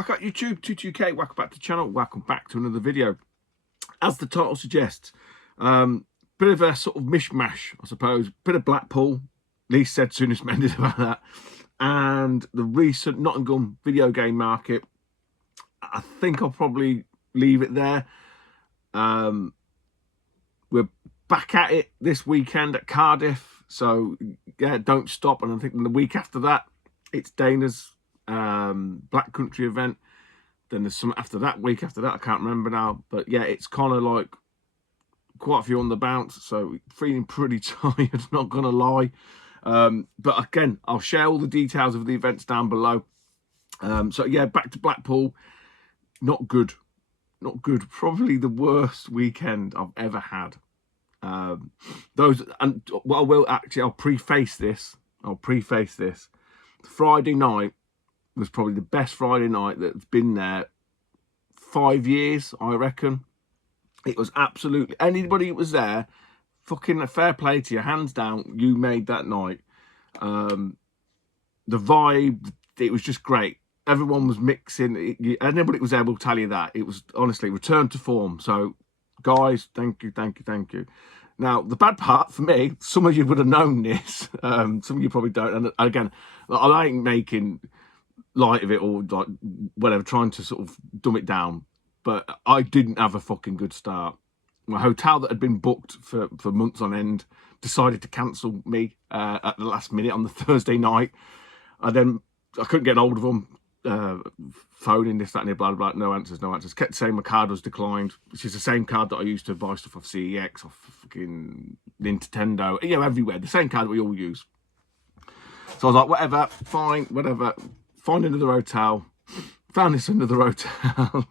Welcome back YouTube, 22K, welcome back to the channel, welcome back to another video. As the title suggests, bit of a sort of mishmash, I suppose, bit of Blackpool, least said soonest mended about that, and the recent Nottingham video game market. I think I'll probably leave it there. We're back at it this weekend at Cardiff, so yeah, don't stop. And I think the week after that, it's Dana's Black Country event. Then there's some after that, week after that, I can't remember now, but yeah, it's kind of like quite a few on the bounce, so feeling pretty tired, not gonna lie. But again, I'll share all the details of the events down below. So yeah, back to Blackpool. Not good, probably the worst weekend I've ever had. I'll preface this. Friday night was probably the best Friday night that's been there 5 years, I reckon. It was absolutely, anybody that was there, fucking a fair play to you, hands down, you made that night. The vibe, it was just great. Everyone was mixing, anybody was able to tell you that. It was honestly return to form. So guys, thank you. Now, the bad part for me, some of you would have known this, some of you probably don't. And again, I ain't making light of it or like whatever, trying to sort of dumb it down, but I didn't have a fucking good start. My hotel that had been booked for months on end decided to cancel me at the last minute on the Thursday night. I couldn't get hold of them, phoning this, that, and blah, blah, blah. No answers. Kept saying my card was declined, which is the same card that I used to buy stuff off CEX, off fucking Nintendo, everywhere. The same card that we all use. So I was like, whatever, fine, whatever. Find another hotel. Found this another hotel.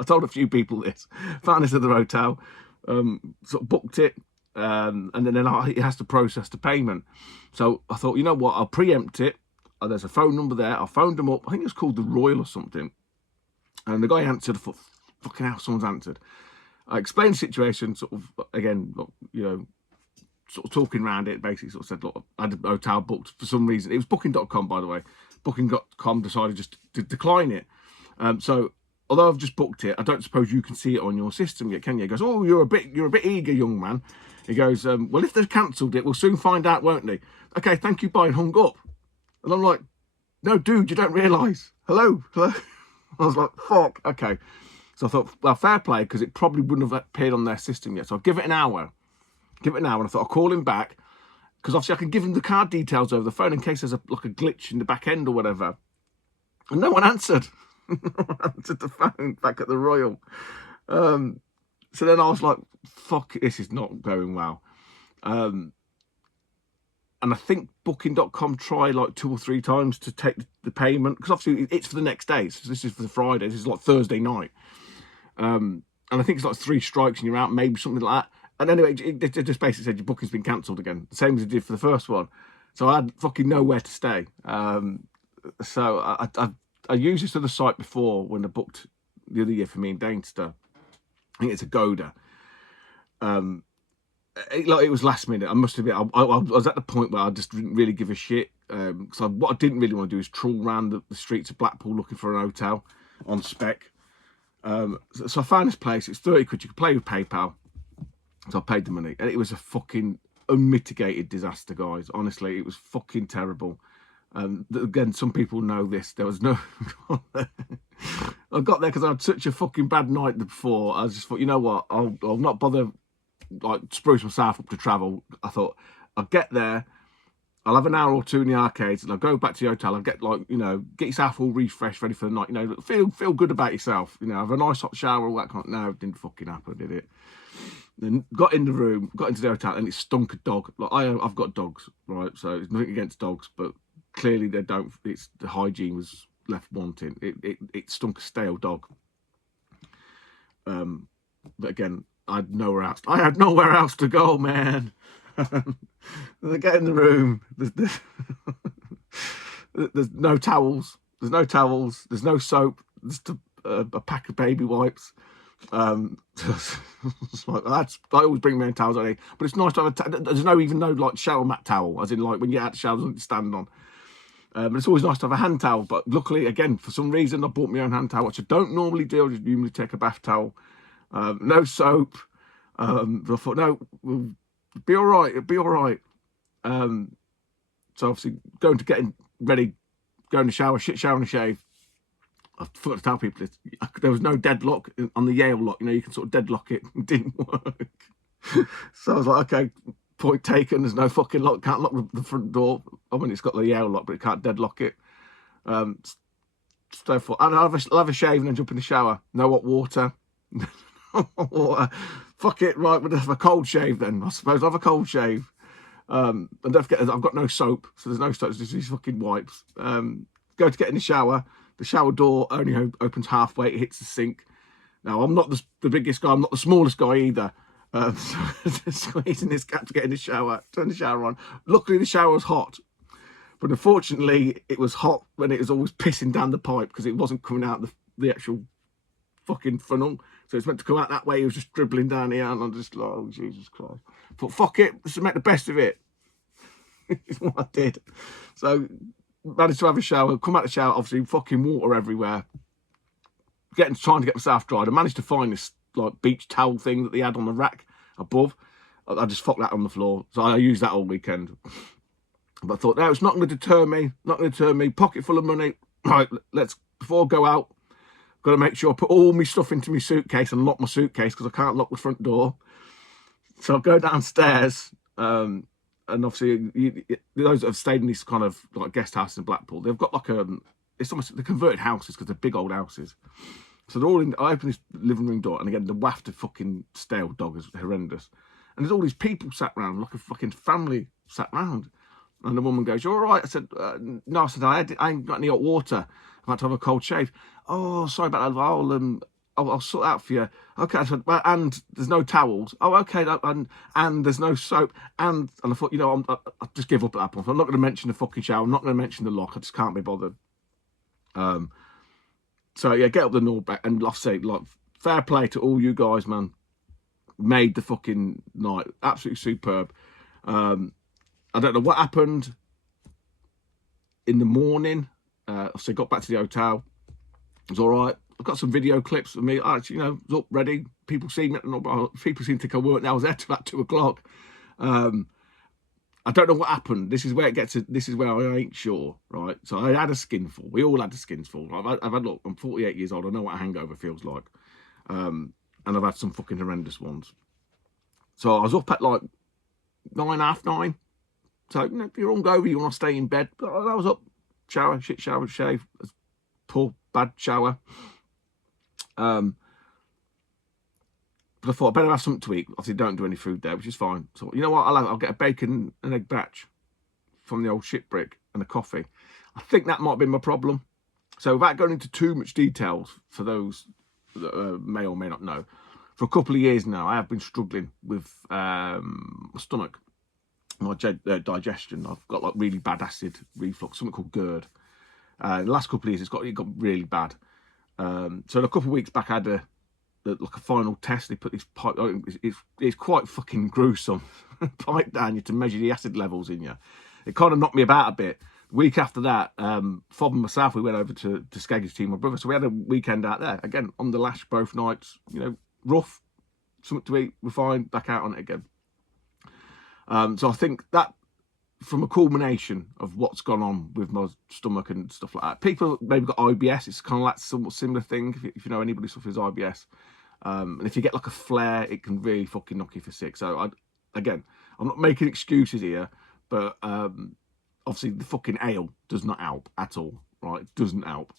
I told a few people this. Found this other hotel. Sort of booked it. And then it has to process the payment. So I thought, you know what? I'll preempt it. There's a phone number there. I phoned them up. I think it was called the Royal or something. And the guy answered. I thought, fucking hell, someone's answered. I explained the situation, sort of, again, sort of talking around it, basically sort of said, look, I had a hotel booked for some reason. It was booking.com, by the way. Booking.com decided just to decline it. So although I've just booked it, I don't suppose you can see it on your system yet, can you? He goes, oh, you're a bit eager, young man. He goes, well, if they've cancelled it, we'll soon find out, won't they? Okay, thank you, bye, and hung up. And I'm like, no, dude, you don't realise. Hello. I was like, fuck, okay. So I thought, well, fair play, because it probably wouldn't have appeared on their system yet. So I'll give it an hour. And I thought I'll call him back, because obviously I can give him the card details over the phone in case there's a glitch in the back end or whatever. And no one answered. No one answered the phone back at the Royal. So then I was like, fuck, this is not going well. And I think booking.com tried like 2 or 3 times to take the payment, because obviously it's for the next day. So this is for the Friday. This is like Thursday night. And I think it's like 3 strikes and you're out, maybe something like that. And anyway, it just basically said your booking's been cancelled again, the same as it did for the first one. So I had fucking nowhere to stay. So I used this other site before when I booked the other year for me in Dainster. I think it's a Goda. It was last minute. I must admit, I was at the point where I just didn't really give a shit. So what I didn't really want to do is trawl around the streets of Blackpool looking for an hotel on spec. So I found this place. It's 30 quid. You could play with PayPal. So I paid the money, and it was a fucking unmitigated disaster, guys. Honestly, it was fucking terrible. Again, some people know this. There was no... I got there because I had such a fucking bad night before. I just thought, you know what? I'll not bother like spruce myself up to travel. I thought, I'll get there. I'll have an hour or 2 in the arcades, and I'll go back to the hotel. I'll get get yourself all refreshed, ready for the night. Feel good about yourself. Have a nice hot shower, all that kind of... No, it didn't fucking happen, did it? Then got in the room, got into the hotel, and it stunk of dog. Like I've got dogs, right? So it's nothing against dogs, but clearly they don't. It's the hygiene was left wanting. It stunk of stale dog. But again, I had nowhere else to go, man. I get in the room. There's no towels. There's no soap. There's a pack of baby wipes. It's like, I always bring my own towels on, but it's nice to have there's no like shower mat towel, as in like when you get out the shower, something to stand on. But it's always nice to have a hand towel. But luckily, again, for some reason, I bought my own hand towel, which I don't normally do. I just usually take a bath towel. No soap. I thought, no, we'll be all right. It'll be all right. So obviously, getting ready, going to shower, shower and shave. I forgot to tell people there was no deadlock on the Yale lock. You know, you can sort of deadlock it. It didn't work. So I was like, okay, point taken. There's no fucking lock. Can't lock the front door. I mean, it's got the Yale lock, but it can't deadlock it. So for I'll have a shave and then jump in the shower. No hot water. Water. Fuck it. Right, we'll have a cold shave then. I suppose I'll have a cold shave. And don't forget, I've got no soap, so there's no soap. There's just these fucking wipes. Go to get in the shower. The shower door only opens halfway. It hits the sink. Now, I'm not the biggest guy. I'm not the smallest guy either. So squeezing this gap to get in the shower. Turn the shower on. Luckily, the shower was hot. But unfortunately, it was hot when it was always pissing down the pipe because it wasn't coming out the actual fucking funnel. So it's meant to come out that way. It was just dribbling down here. And I'm just like, oh, Jesus Christ. But fuck it. Let's make the best of it. Is what I did. So managed to have a shower, come out the shower, obviously fucking water everywhere. Trying to get myself dried. I managed to find this like beach towel thing that they had on the rack above. I just fucked that on the floor. So I used that all weekend. But I thought, no, it's not going to deter me. Not going to deter me. Pocket full of money. Right, before I go out, got to make sure I put all my stuff into my suitcase and lock my suitcase because I can't lock the front door. So I go downstairs. And obviously, those that have stayed in these kind of like guest houses in Blackpool, they've got like it's almost the converted houses because they're big old houses. So they're all in. I open this living room door, and again, the waft of fucking stale dog is horrendous. And there's all these people sat around, like a fucking family sat around. And the woman goes, "You all right?" I said, "No." I said, "I ain't got any hot water. I've had to have a cold shave." "Oh, sorry about that. I'll sort out for you." Okay, I said, well, and there's no towels. Oh, okay, and there's no soap. And I thought, you know, I just give up at that point. I'm not going to mention the fucking shower. I'm not going to mention the lock. I just can't be bothered. So yeah, get up the north back, and like I say, like, fair play to all you guys, man. Made the fucking night absolutely superb. I don't know what happened in the morning. So I got back to the hotel. It was all right. I've got some video clips of me. I actually, you know, was up ready. People see me. People seem to think I weren't there. I was there till about 2 o'clock. I don't know what happened. This is where it gets to. This is where I ain't sure, right? So I had a skinful. We all had a skinful. I've had, look, I'm 48 years old. I know what a hangover feels like. And I've had some fucking horrendous ones. So I was up at like 9, half 9. So, you know, if you're hungover, you want to stay in bed. But I was up, shower, shave, poor, bad shower. But I thought I better have something to eat. Obviously, don't do any food there, which is fine. So, you know what? I'll get a bacon and egg batch from the old shit brick and a coffee. I think that might have been my problem. So, without going into too much details for those that may or may not know, for a couple of years now, I have been struggling with my stomach, my digestion. I've got like really bad acid reflux, something called GERD. The last couple of years, it got really bad. So a couple of weeks back, I had like a final test. They put this pipe. It's quite fucking gruesome. Pipe down you to measure the acid levels in you. It kind of knocked me about a bit. The week after that, Fob and myself, we went over to Skegg's team, my brother. So we had a weekend out there again on the lash both nights. You know, rough, something to eat. We're fine. Back out on it again. So I think that, from a culmination of what's gone on with my stomach and stuff like that. People maybe got IBS. It's kind of like somewhat similar thing, if you know anybody suffers IBS. And if you get like a flare, it can really fucking knock you for sick. So I'm not making excuses here, but obviously the fucking ale does not help at all, right? It doesn't help.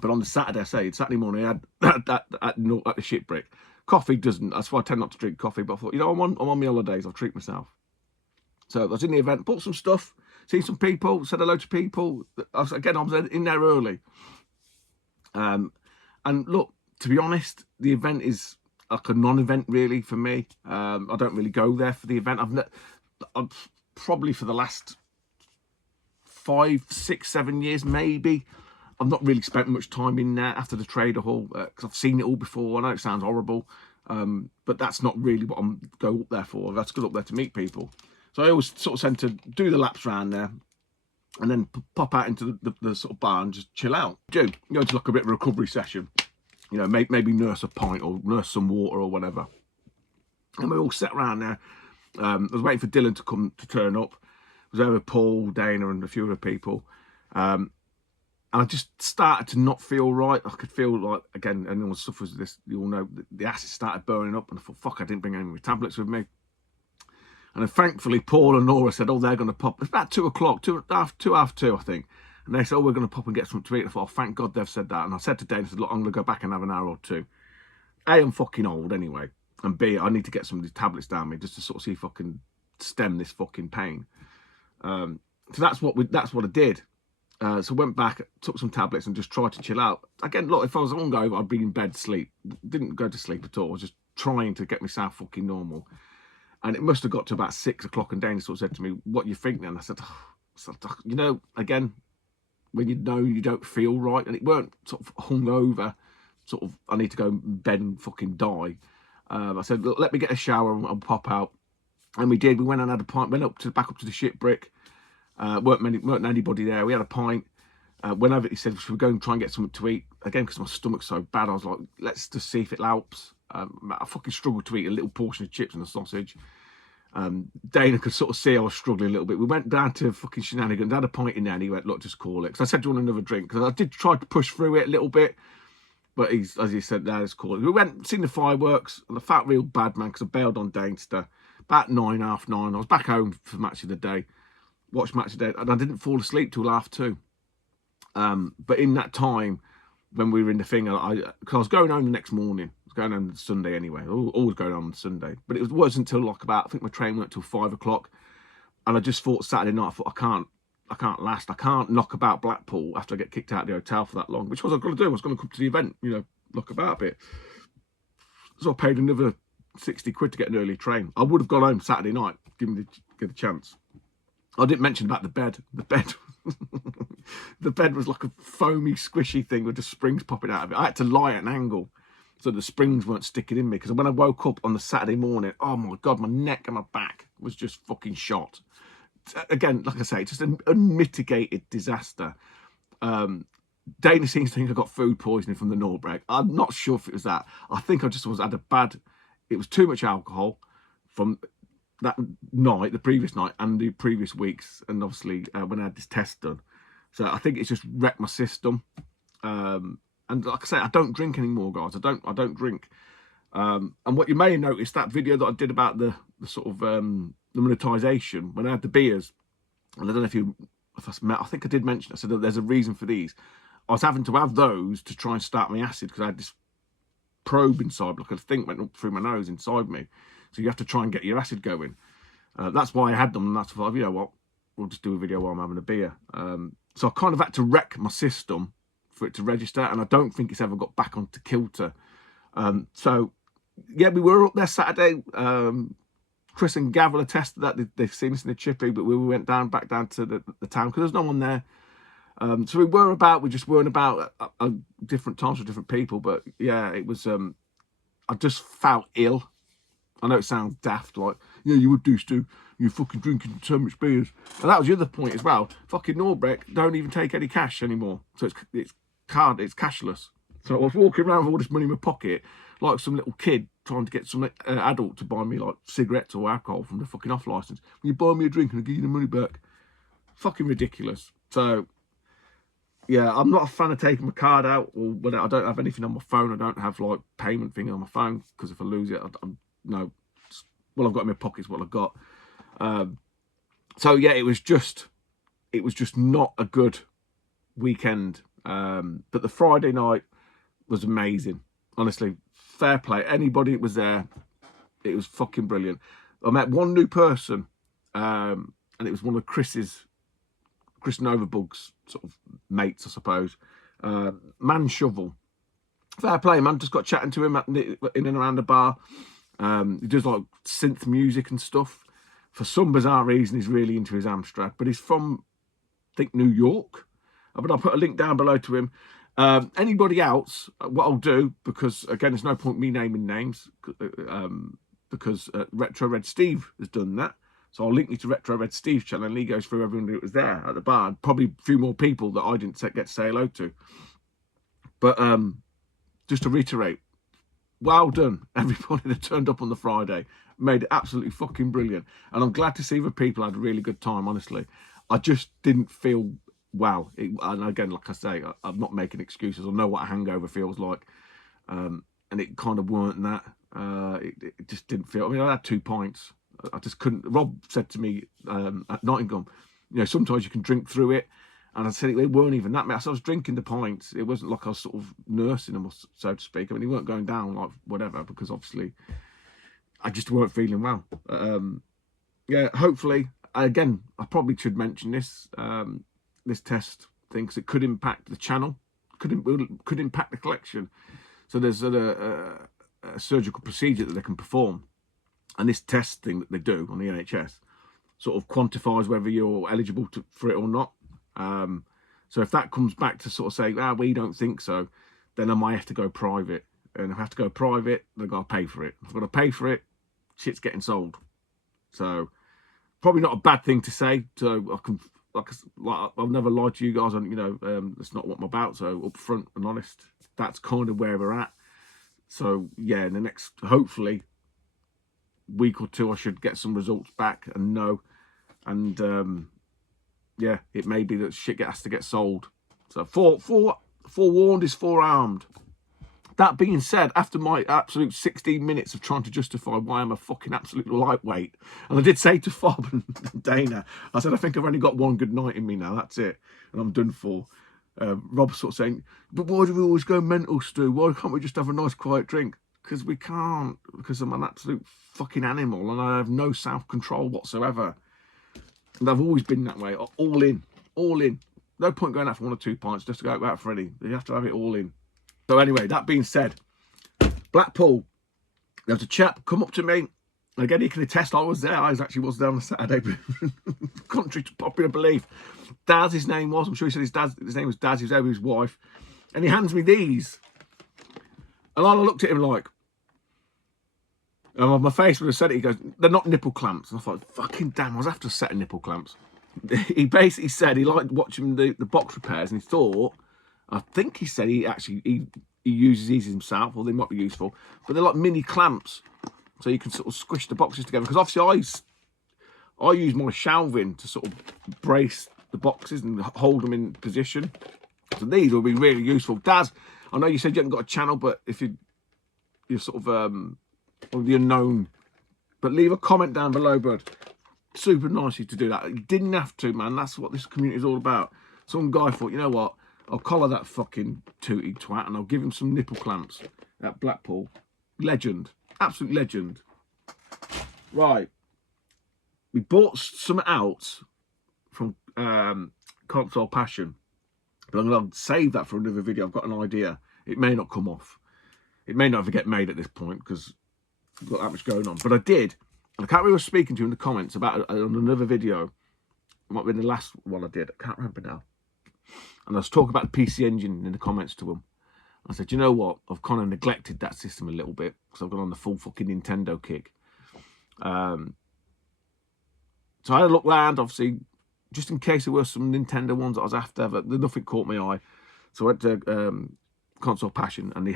But on the Saturday morning, I had at the shit brick. Coffee doesn't. That's why I tend not to drink coffee. But I thought, you know, I'm on my holidays. I'll treat myself. So I was in the event, bought some stuff, seen some people, said hello to people. I was in there early. And look, to be honest, the event is like a non-event really for me. I don't really go there for the event. I've probably for the last 5, 6, 7 years maybe, I've not really spent much time in there after the trader hall because I've seen it all before. I know it sounds horrible, but that's not really what I'm go up there for. That's go up there to meet people. So I always sort of tend to do the laps around there. and then pop out into the sort of bar and just chill out. Do go to like a bit of a recovery session, you know, maybe nurse a pint or nurse some water or whatever. And we all sat around there. I was waiting for Dylan to turn up. I was there with Paul, Dana, and a few other people. And I just started to not feel right. I could feel like, again, anyone suffers with this, you all know, the acid started burning up, and I thought, fuck, I didn't bring any of my tablets with me. And then thankfully, Paul and Nora said, oh, they're going to pop. It's about 2 o'clock, half two, I think. And they said, oh, we're going to pop and get something to eat. I thought, oh, thank God they've said that. And I said to Dana, I said, look, I'm going to go back and have an hour or two. A, I'm fucking old anyway. And B, I need to get some of these tablets down me just to sort of see if I can stem this fucking pain. So that's what I did. So I went back, took some tablets, and just tried to chill out. Again, look, if I was hungover, I'd be in bed, sleep. Didn't go to sleep at all. I was just trying to get myself fucking normal. And it must have got to about 6 o'clock, and Dana sort of said to me, what you think then? I said, you know, again, when you know you don't feel right, and it weren't sort of hungover, sort of, I need to go in bed and fucking die. I said, look, let me get a shower and pop out. And we did. We went and had a pint, went back up to the ship brick. Weren't anybody there. We had a pint. Whenever he said, should we go and try and get something to eat? Again, because my stomach's so bad, I was like, let's just see if it helps. I fucking struggled to eat a little portion of chips and a sausage. Dana could sort of see I was struggling a little bit. We went down to fucking Shenanigans, had a pint in there, and he went, look, just call it. Because I said, do you want another drink? Because I did try to push through it a little bit. But as he said, no, let's call it. We went, seen the fireworks, and I felt real bad, man, because I bailed on Danester. About 9, half 9. I was back home for match of the day. Watched match of the day, and I didn't fall asleep till half 2. But in that time, when we were in the thing, because I was going home the next morning. I was going home Sunday anyway. Always going home on Sunday. But it wasn't until like about, I think my train went till 5 o'clock. And I just thought Saturday night, I thought, I can't last. I can't knock about Blackpool after I get kicked out of the hotel for that long, which was I was going to do. I was going to come to the event, you know, knock about a bit. So I paid another 60 quid to get an early train. I would have gone home Saturday night, give the chance. I didn't mention about the bed. The bed was like a foamy, squishy thing with the springs popping out of it. I had to lie at an angle so the springs weren't sticking in me. Because when I woke up on the Saturday morning, oh my God, my neck and my back was just fucking shot. Again, like I say, just an unmitigated disaster. Dana seems to think I got food poisoning from the Norbreg. I'm not sure if it was that. I think I just had a bad... It was too much alcohol from that night, the previous night, and the previous weeks, and obviously when I had this test done. So I think it's just wrecked my system. And like I say, I don't drink anymore, guys. I don't drink. And what you may have noticed, that video that I did about the sort of the monetization, when I had the beers, and I don't know I think I did mention, I said that there's a reason for these. I was having to have those to try and start my acid because I had this probe inside, like a thing went up through my nose inside me. So you have to try and get your acid going. That's why I had them, and that's why, you know what, we'll just do a video while I'm having a beer. So I kind of had to wreck my system for it to register, and I don't think it's ever got back onto kilter. So yeah, we were up there Saturday. Chris and Gavel attested that they've seen us in the chippy, but we went back down to the town because there's no one there. So we just weren't about at different times with different people. But yeah, it was, I just felt ill. I know it sounds daft, like, yeah, you would do, Stu. You're fucking drinking so much beers. And that was the other point as well. Fucking Norbreck don't even take any cash anymore. So it's cashless. So I was walking around with all this money in my pocket, like some little kid trying to get some adult to buy me like cigarettes or alcohol from the fucking off license. Will you buy me a drink and I'll give you the money back? Fucking ridiculous. So yeah, I'm not a fan of taking my card out, or whether I don't have anything on my phone. I don't have like payment thing on my phone because if I lose it, I'm no. Well, I've got in my pockets what I've got. So yeah, it was just not a good weekend. But the Friday night was amazing. Honestly, fair play. Anybody that was there, it was fucking brilliant. I met one new person, and it was one of Chris Novabug's sort of mates, I suppose. Man Shovel. Fair play, man. Just got chatting to him in and around the bar. He does like synth music and stuff. For some bizarre reason, he's really into his Amstrad, but he's from, I think, New York. But I'll put a link down below to him. Anybody else, what I'll do, because again, there's no point me naming names, because Retro Red Steve has done that. So I'll link you to Retro Red Steve's channel, and he goes through everyone that was there at the bar. Probably a few more people that I didn't get to say hello to. But just to reiterate, well done, everybody that turned up on the Friday. Made it absolutely fucking brilliant. And I'm glad to see the people had a really good time, honestly. I just didn't feel well. And again, like I say, I'm not making excuses. I know what a hangover feels like. And it kind of weren't that. It just didn't feel... I mean, I had 2 pints. I just couldn't... Rob said to me at Nottingham, you know, sometimes you can drink through it. And I said it weren't even that much. I was drinking the pints. It wasn't like I was sort of nursing them, so to speak. I mean, they weren't going down like whatever, because obviously I just weren't feeling well. Yeah, hopefully, again, I probably should mention this this test thing, because it could impact the channel, could impact the collection. So there's a surgical procedure that they can perform, and this test thing that they do on the NHS sort of quantifies whether you're eligible for it or not. So if that comes back to sort of say, we don't think so, then I might have to go private. And if I have to go private, I've got to pay for it. If I've got to pay for it, shit's getting sold. So probably not a bad thing to say. So I can, like I've never lied to you guys on, you know, that's not what I'm about. So upfront and honest, that's kind of where we're at. So yeah, in the next, hopefully, week or two, I should get some results back and know. And yeah, it may be that shit has to get sold. So forewarned is forearmed. That being said, after my absolute 16 minutes of trying to justify why I'm a fucking absolute lightweight, and I did say to Fob and Dana, I said, I think I've only got one good night in me now, that's it, and I'm done for. Rob sort of saying, but why do we always go mental, Stu? Why can't we just have a nice quiet drink? Because we can't, because I'm an absolute fucking animal, and I have no self-control whatsoever. And I've always been that way, all in, all in. No point going out for 1 or 2 pints just to go out for any. You have to have it all in. So anyway, that being said, Blackpool, there was a chap come up to me. And again, he can attest I was there. I actually was there on a Saturday, contrary to popular belief. Daz, his name was. I'm sure he said his name was Daz. He was there with his wife. And he hands me these. And I looked at him like, and on my face when I said it, he goes, they're not nipple clamps. And I thought, fucking damn, I was after a set of nipple clamps. He basically said he liked watching the box repairs, and he thought, I think he said he uses these himself, or they might be useful, but they're like mini clamps, so you can sort of squish the boxes together. Because obviously I use my shelving to sort of brace the boxes and hold them in position. So these will be really useful. Daz, I know you said you haven't got a channel, but if you're sort of the unknown, but leave a comment down below, bud. Super nice of you to do that. You didn't have to, man. That's what this community is all about. Some guy thought, you know what, I'll collar that fucking tooty twat and I'll give him some nipple clamps at Blackpool. Legend. Absolute legend. Right. We bought some out from Console Passion, but I'm going to save that for another video. I've got an idea. It may not come off. It may not ever get made at this point because I've got that much going on. But I did. I can't remember speaking to you in the comments about it on another video. It might have been the last one I did. I can't remember now. And I was talking about the PC Engine in the comments to them. I said, you know what? I've kind of neglected that system a little bit because I've gone on the full fucking Nintendo kick. So I had a look round, obviously, just in case there were some Nintendo ones that I was after, but nothing caught my eye. So I went to Console Passion, and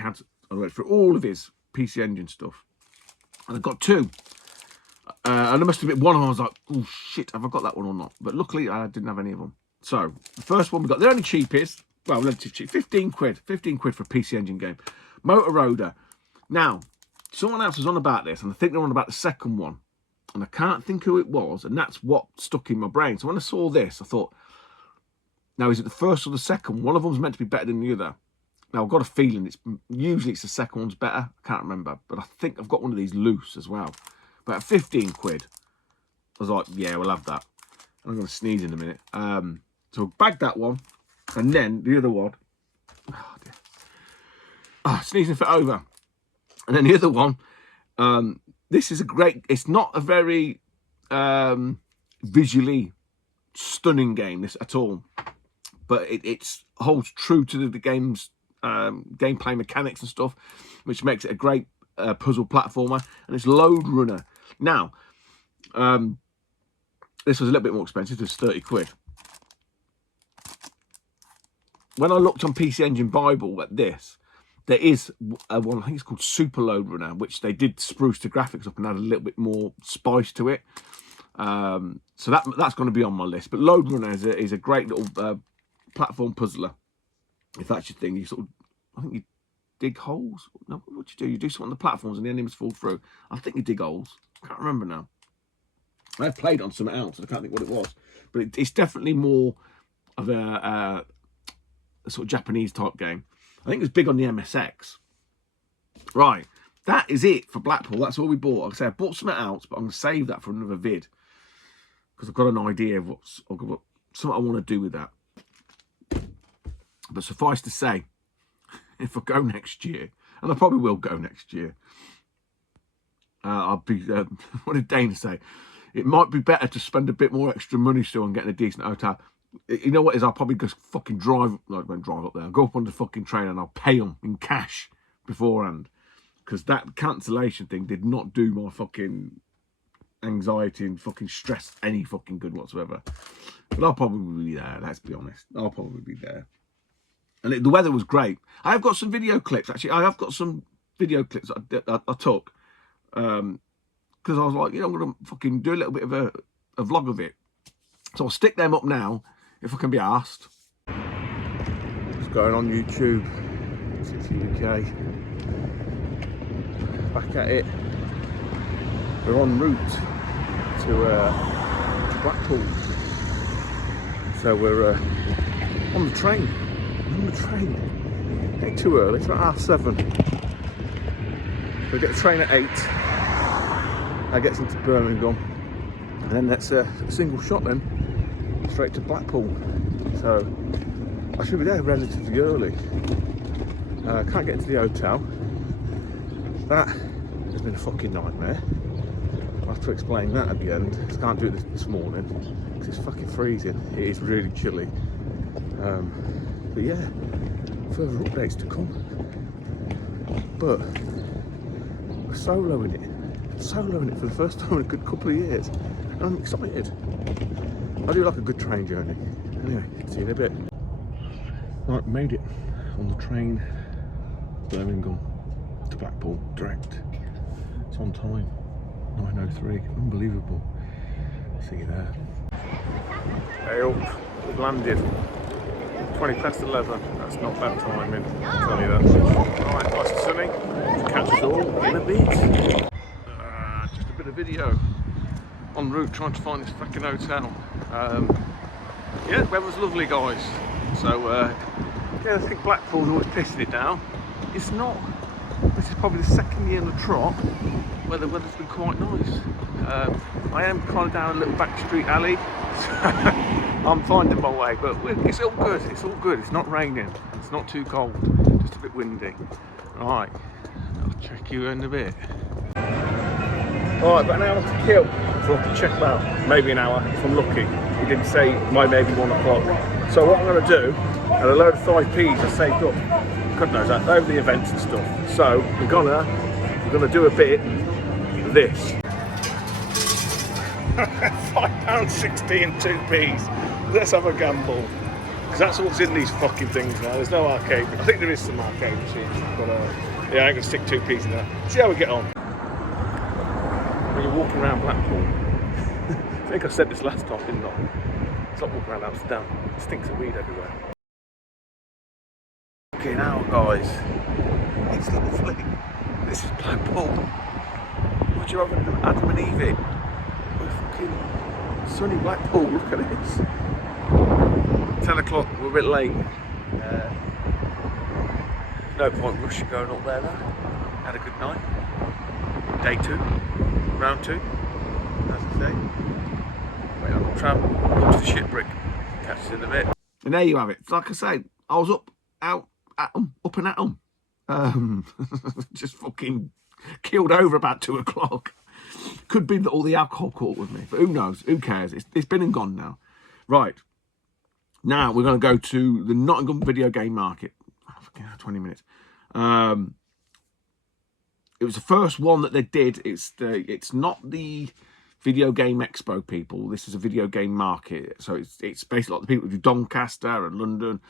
I went through all of his PC Engine stuff. And I got 2. And I must admit, one of them I was like, oh shit, have I got that one or not? But luckily, I didn't have any of them. So, the first one we got, they're only cheapest. Well, relatively cheap. 15 quid. 15 quid for a PC Engine game. Motor Roader. Now, someone else was on about this, and I think they're on about the second one. And I can't think who it was, and that's what stuck in my brain. So when I saw this, I thought, now, is it the first or the second? One of them's meant to be better than the other. Now, I've got a feeling usually it's the second one's better. I can't remember. But I think I've got one of these loose as well. But at 15 quid, I was like, yeah, we'll have that. I'm going to sneeze in a minute. So I bagged that one. And then the other one. Oh, dear. Sneezing fit over. And then the other one. This is a great... It's not a very visually stunning game, this at all. But it holds true to the game's gameplay mechanics and stuff, which makes it a great puzzle platformer. And it's Load Runner. Now, This was a little bit more expensive. It was 30 quid. When I looked on PC Engine Bible at this, there is one, I think it's called Super Load Runner, which they did spruce the graphics up and add a little bit more spice to it. So that's going to be on my list. But Load Runner is a great little platform puzzler. If that's your thing, you sort of, I think you dig holes. No, what do? You do something on the platforms and the enemies fall through. I think you dig holes. I can't remember now. I played on something else, and I can't think what it was. But it's definitely more of a sort of Japanese type game. I think it was big on the MSX. Right, that is it for Blackpool. That's all we bought. Like I say, I bought something else, but I'm going to save that for another vid because I've got an idea of something I want to do with that. But suffice to say, if I go next year, and I probably will go next year, I'll be, what did Dana say? It might be better to spend a bit more extra money still on getting a decent hotel. You know what is? I'll probably just fucking drive, like, I won't drive up there. I'll go up on the fucking train and I'll pay them in cash beforehand. Because that cancellation thing did not do my fucking anxiety and fucking stress any fucking good whatsoever. But I'll probably be there, let's be honest. I'll probably be there. And the weather was great. I have got some video clips, actually. I have got some video clips that I took. Because I was like, you know, I'm going to fucking do a little bit of a vlog of it. So I'll stick them up now, if I can be asked. What's going on YouTube? City UK. Back at it. We're en route to Blackpool. So we're on the train. On the train. Ain't too early, it's about 7:30. We get the train at 8. That gets into Birmingham. And then that's a single shot then, straight to Blackpool. So I should be there relatively early. Can't get into the hotel. That has been a fucking nightmare. I'll have to explain that at the end. I can't do it this morning because it's fucking freezing. It is really chilly. But yeah, further updates to come. But we're soloing it for the first time in a good couple of years. And I'm excited. I do like a good train journey. Anyway, see you in a bit. Right, made it on the train, Birmingham to Blackpool direct. It's on time, 9:03. Unbelievable. See you there. Hey up, we've landed. 11. That's not bad timing, I'll tell you that. Right, nice and sunny. Catch us all in a bit. Just a bit of video. En route trying to find this fucking hotel. Yeah, the weather's lovely, guys. So, yeah, I think Blackpool's always pissing it down. It's not. This is probably the second year in the trot where the weather's been quite nice. I am kind of down a little back street alley. I'm finding my way, but it's all good. It's all good. It's not raining. It's not too cold. Just a bit windy. Right, I'll check you in a bit. Alright, got an hour to kill, so I'll have to check them out. Maybe an hour if I'm lucky. He didn't say maybe 1 o'clock. So what I'm going to do, and a load of 5p's I saved up, God knows that, over the events and stuff. So we're gonna do a bit of this. £5.60 and 2p's. Let's have a gamble. Because that's what's in these fucking things now. There's no arcade. I think there is some arcade machines, but yeah, I ain't gonna stick 2p's in there. See how we get on. When you're walking around Blackpool, I think I said this last time, didn't I? It's like walking around Amsterdam. It stinks of weed everywhere. Okay, now guys, it's lovely. This is Blackpool. Would you have Adam and Eve? We're fucking sunny Blackpool. Look at this. 10 o'clock. We're a bit late. No point rushing going up there now. Had a good night. Day 2, round 2, as I say. Wait on the tram, up to the shit brick. Catch us in a bit. And there you have it. Like I say, I was up and at 'em. Just fucking keeled over about 2 o'clock. Could be that all the alcohol caught with me, but who knows? Who cares? It's been and gone now. Right. Now we're going to go to the Nottingham video game market. Oh, fucking 20 minutes. It was the first one that they did. It's not the video game expo people. This is a video game market, so it's basically like the people who do Doncaster and London.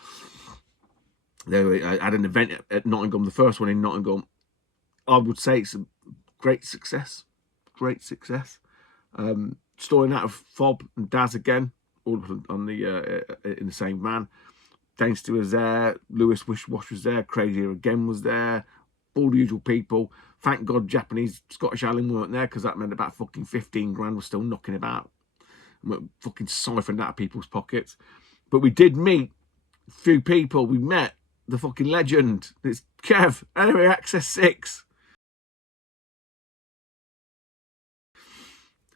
They had an event at Nottingham, the first one in Nottingham. I would say it's a great success. Great success. Storing out of Fob and Daz again, all on the in the same van. Dainster was there, Lewis Wishwash was there, Crazy again was there, all the usual people. Thank God Japanese Scottish Allen weren't there, because that meant about fucking 15 grand was still knocking about. And we're fucking siphoned out of people's pockets. But we did meet a few people. We met the fucking legend. It's Kev, Anyway Access 6.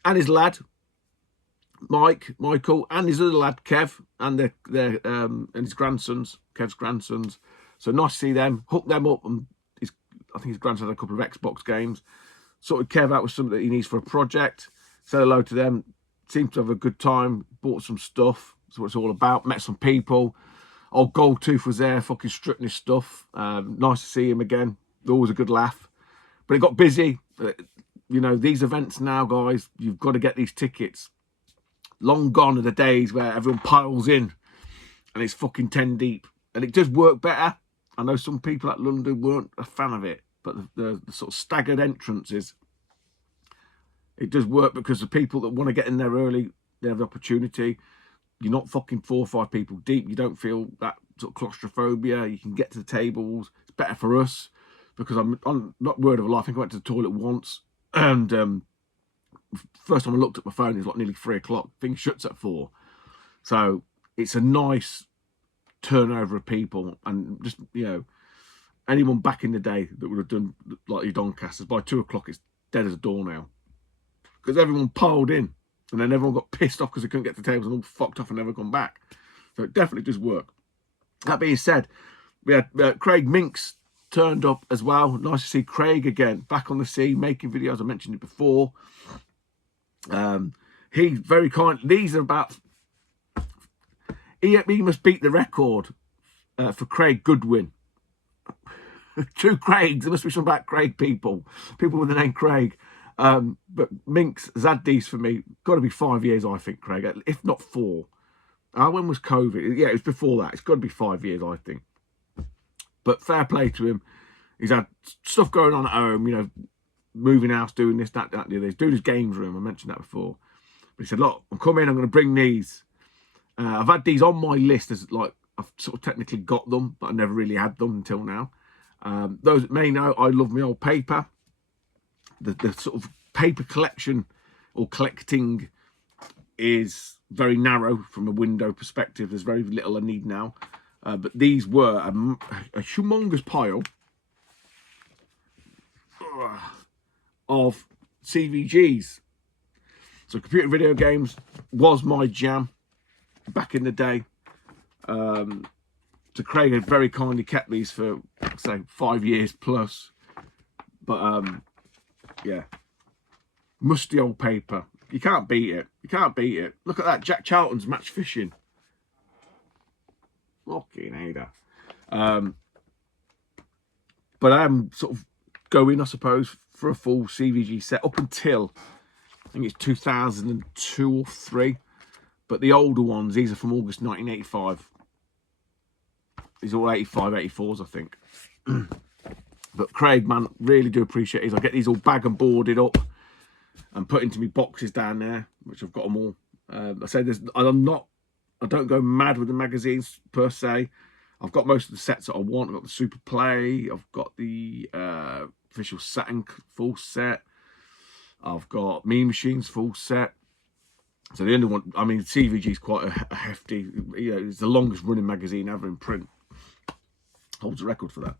And his lad, Michael, and his other lad, Kev, and and his grandsons, Kev's grandsons. So nice to see them, hook them up, and I think his grandson had a couple of Xbox games. Sorted Kev out with something that he needs for a project. Said hello to them. Seemed to have a good time. Bought some stuff. That's what it's all about. Met some people. Old Goldtooth was there, fucking strutting his stuff. Nice to see him again. Always a good laugh. But it got busy. You know, these events now, guys, you've got to get these tickets. Long gone are the days where everyone piles in and it's fucking 10 deep. And it does work better. I know some people at London weren't a fan of it, but the sort of staggered entrances, it does work because the people that want to get in there early, they have the opportunity. You're not fucking 4 or 5 people deep. You don't feel that sort of claustrophobia. You can get to the tables. It's better for us because I'm not word of a lie. I think I went to the toilet once, and first time I looked at my phone, it was like nearly 3 o'clock. Thing shuts at 4. So it's a nice turnover of people, and just, you know, anyone back in the day that would have done like your Doncasters, by 2 o'clock it's dead as a doornail because everyone piled in, and then everyone got pissed off because they couldn't get to the tables and all fucked off and never come back. So it definitely does work. That being said, we had Craig Minks turned up as well. Nice to see Craig again, back on the scene, making videos. I mentioned it before. He's very kind. These are about, he must beat the record for Craig Goodwin. 2 Craigs. There must be some about Craig people with the name Craig. But Minks has had these for me. Got to be 5 years, I think, Craig, if not 4. When was COVID? Yeah, it was before that. It's got to be 5 years, I think. But fair play to him. He's had stuff going on at home, you know, moving house, doing this, that, the other. He's doing his games room. I mentioned that before. But he said, look, I'm coming, I'm going to bring these. I've had these on my list as, like, I've sort of technically got them, but I never really had them until now. Those that may know, I love my old paper. The sort of paper collection or collecting is very narrow from a window perspective. There's very little I need now. But these were a humongous pile of CVGs. So computer video games was my jam back in the day. So Craig had very kindly kept these for, say, 5 years plus. But yeah, musty old paper. You can't beat it. You can't beat it. Look at that, Jack Charlton's Match Fishing. Fucking hater. But I am sort of going, I suppose, for a full CVG set up until I think it's 2002 or 3. But the older ones, these are from August 1985. These are all 85, 84s, I think. But Craig, man, really do appreciate these. I get these all bag and boarded up and put into my boxes down there, which I've got them all. I say I don't go mad with the magazines per se. I've got most of the sets that I want. I've got the Super Play. I've got the official Saturn full set. I've got Mean Machines full set. So the only one, I mean, CVG is quite a hefty, you know, it's the longest running magazine ever in print. Holds a record for that.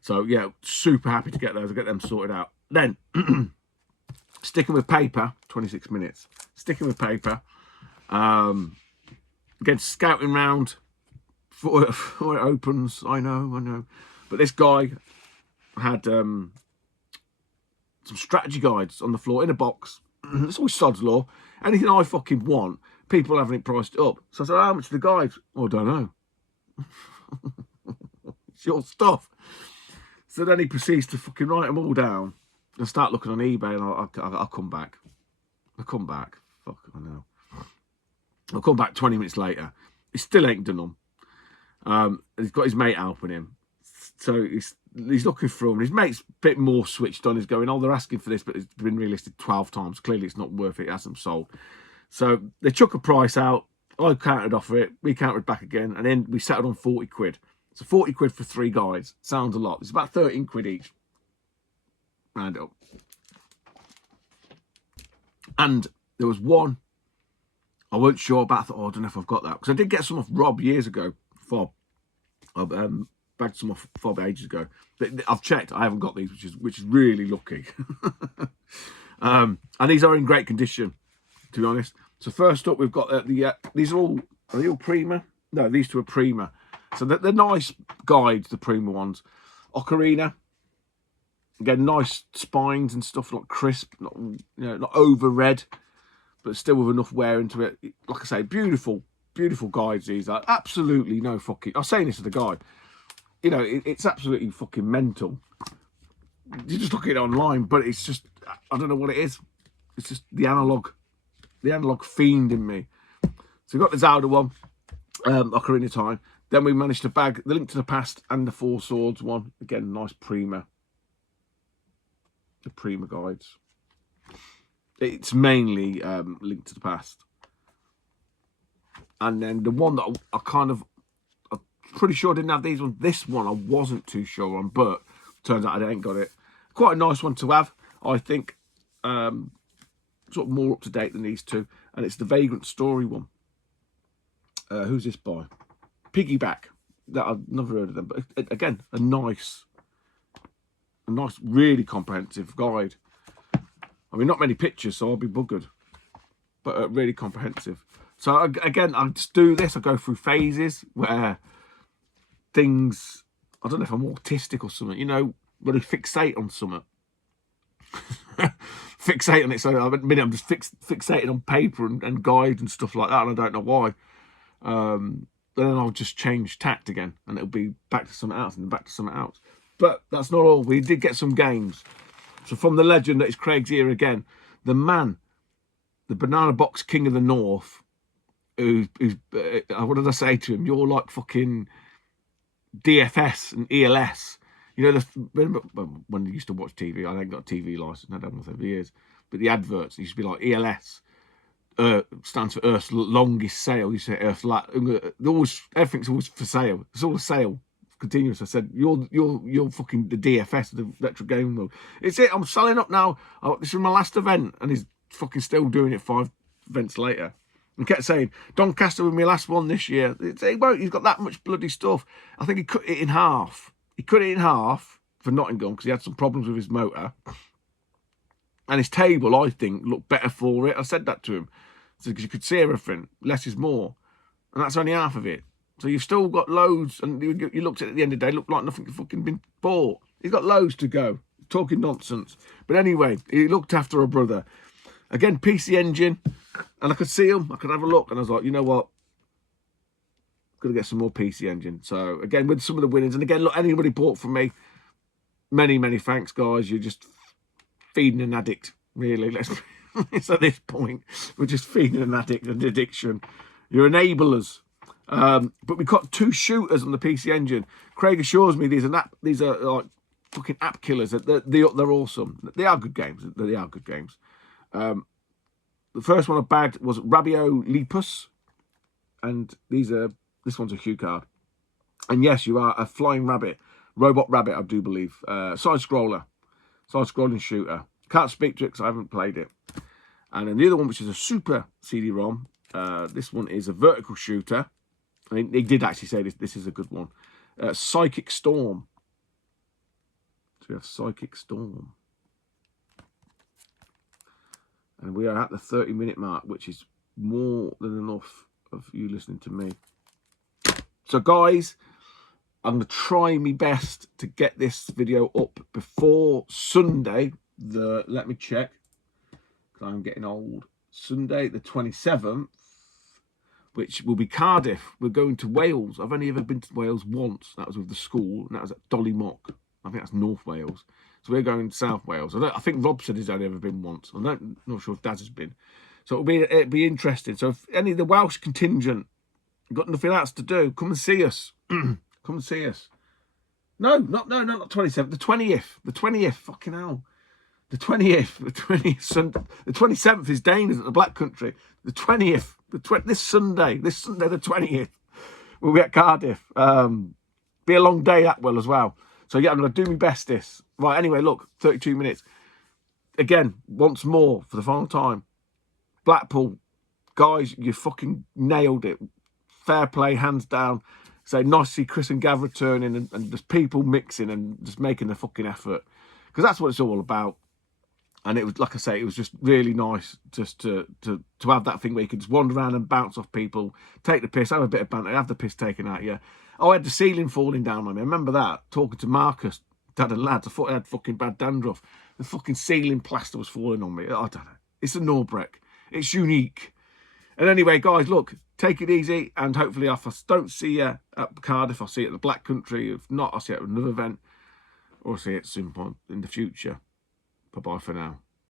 So yeah, super happy to get those. I'll get them sorted out. Then, sticking with paper, 26 minutes. Sticking with paper. Again, scouting round before it opens. I know. But this guy had some strategy guides on the floor in a box. It's always sod's law. Anything I fucking want, people having it priced up. So I said, how much are the guides? Oh, I don't know. It's your stuff. So then he proceeds to fucking write them all down and start looking on eBay, and I'll come back. I come back. Fuck, I know. I'll come back 20 minutes later. He still ain't done them. He's got his mate helping him. So he's looking through them. His mate's a bit more switched on. He's going, oh, they're asking for this, but it's been relisted 12 times. Clearly, it's not worth it. It hasn't sold. So they chuck a price out. I countered off it. We countered back again. And then we settled on 40 quid. So 40 quid for 3 guides. Sounds a lot. It's about 13 quid each. Round it up. And there was one I weren't sure about. I thought, oh, I don't know if I've got that. Because I did get some off Rob years ago. Fob. I've bagged some off Fob ages ago. But I've checked. I haven't got these, which is really lucky. And these are in great condition, to be honest. So first up, we've got these are they all Prima? No, these two are Prima. So they're nice guides, the Prima ones. Ocarina. Again, nice spines and stuff, not crisp, not over red, but still with enough wear into it. Like I say, beautiful guides. These are absolutely no fucking. I was saying this to the guy. It's absolutely fucking mental. You just look at it online, but it's just, I don't know what it is. It's just the analog fiend in me. So we've got the Zelda one, Ocarina of Time. Then we managed to bag the Link to the Past and the Four Swords one. Again, nice Prima. The Prima guides. It's mainly Link to the Past. And then the one that I'm pretty sure I didn't have these ones. This one I wasn't too sure on, but turns out I ain't got it. Quite a nice one to have, I think. Sort of more up to date than these two. And it's the Vagrant Story one. Who's this by? Piggyback. That I've never heard of them, but again, a nice, really comprehensive guide. I mean, not many pictures, so I'll be buggered, but really comprehensive. So again, I just do this. I go through phases where things, I don't know if I'm autistic or something, really fixate on something. Fixate on it. So I'm just fixated on paper and guides and stuff like that, and I don't know why. Then I'll just change tact again, and it'll be back to something else, and then back to something else. But that's not all. We did get some games. So from the legend that is Craig's here again, the man, the Banana Box King of the North, who's what did I say to him? You're like fucking DFS and ELS. Remember when you used to watch TV? I ain't got a TV license. I don't know for years. But the adverts used to be like ELS. Stands for Earth's longest sail. You say Earth, everything's always for sale. It's all a sale, continuous. I said you're fucking the DFS of the retro gaming world. It's it. I'm selling up now. This is my last event, and he's fucking still doing it 5 events later. And kept saying Doncaster with my last one this year. He won't. He's got that much bloody stuff. I think he cut it in half. He cut it in half for Nottingham because he had some problems with his motor. And his table, I think, looked better for it. I said that to him. Because you could see everything. Less is more. And that's only half of it. So you've still got loads. And you looked at it at the end of the day, looked like nothing had fucking been bought. He's got loads to go. Talking nonsense. But anyway, he looked after a brother. Again, PC Engine. And I could see him. I could have a look. And I was like, you know what? Got to get some more PC Engine. So, again, with some of the winnings. And again, look, anybody bought from me. Many, many thanks, guys. You're just feeding an addict, really. It's at this point, we're just feeding an addict an addiction. You're enablers. But we've got 2 shooters on the PC Engine. Craig assures me these are like fucking app killers. They're awesome. They are good games. They are good games. The first one I bagged was Rabio Lepus, and this one's a cue card. And yes, you are a flying rabbit, robot rabbit, I do believe. Side-scroller. Side-scrolling shooter. Can't speak to it because I haven't played it. And then the other one, which is a super CD-ROM, this one is a vertical shooter. I mean, they did actually say this is a good one. Psychic Storm. So we have Psychic Storm. And we are at the 30-minute mark, which is more than enough of you listening to me. So, guys, I'm going to try my best to get this video up before Sunday. Let me check, because I'm getting old. Sunday, the 27th, which will be Cardiff. We're going to Wales. I've only ever been to Wales once. That was with the school, and that was at Dolly Mock. I think that's North Wales. So we're going South Wales. I think Rob said he's only ever been once. I'm not sure if Daz has been. So it'll be interesting. So if any of the Welsh contingent got nothing else to do, come and see us. Come and see us. No, not 27th. The 20th. The 20th. Fucking hell. The 20th. The 20th Sunday. The 27th is Danes at the Black Country. The 20th. This Sunday the 20th. We'll be at Cardiff. Be a long day that will as well. So yeah, I'm going to do my best this. Right, anyway, look, 32 minutes. Again, once more, for the final time. Blackpool, guys, you fucking nailed it. Fair play, hands down. So nice to see Chris and Gav returning and just people mixing and just making the fucking effort. Because that's what it's all about. And it was, like I say, it was just really nice just to have that thing where you could just wander around and bounce off people, take the piss, have a bit of banter, have the piss taken out of you. Oh, I had the ceiling falling down on me. I remember that, talking to Marcus, Dad and lads. I thought I had fucking bad dandruff. The fucking ceiling plaster was falling on me. I don't know. It's a Norbrec. It's unique. And anyway, guys, look, take it easy. And hopefully, if I don't see you at Cardiff, I'll see you at the Black Country. If not, I'll see you at another event. Or see you at some point in the future. Bye-bye for now.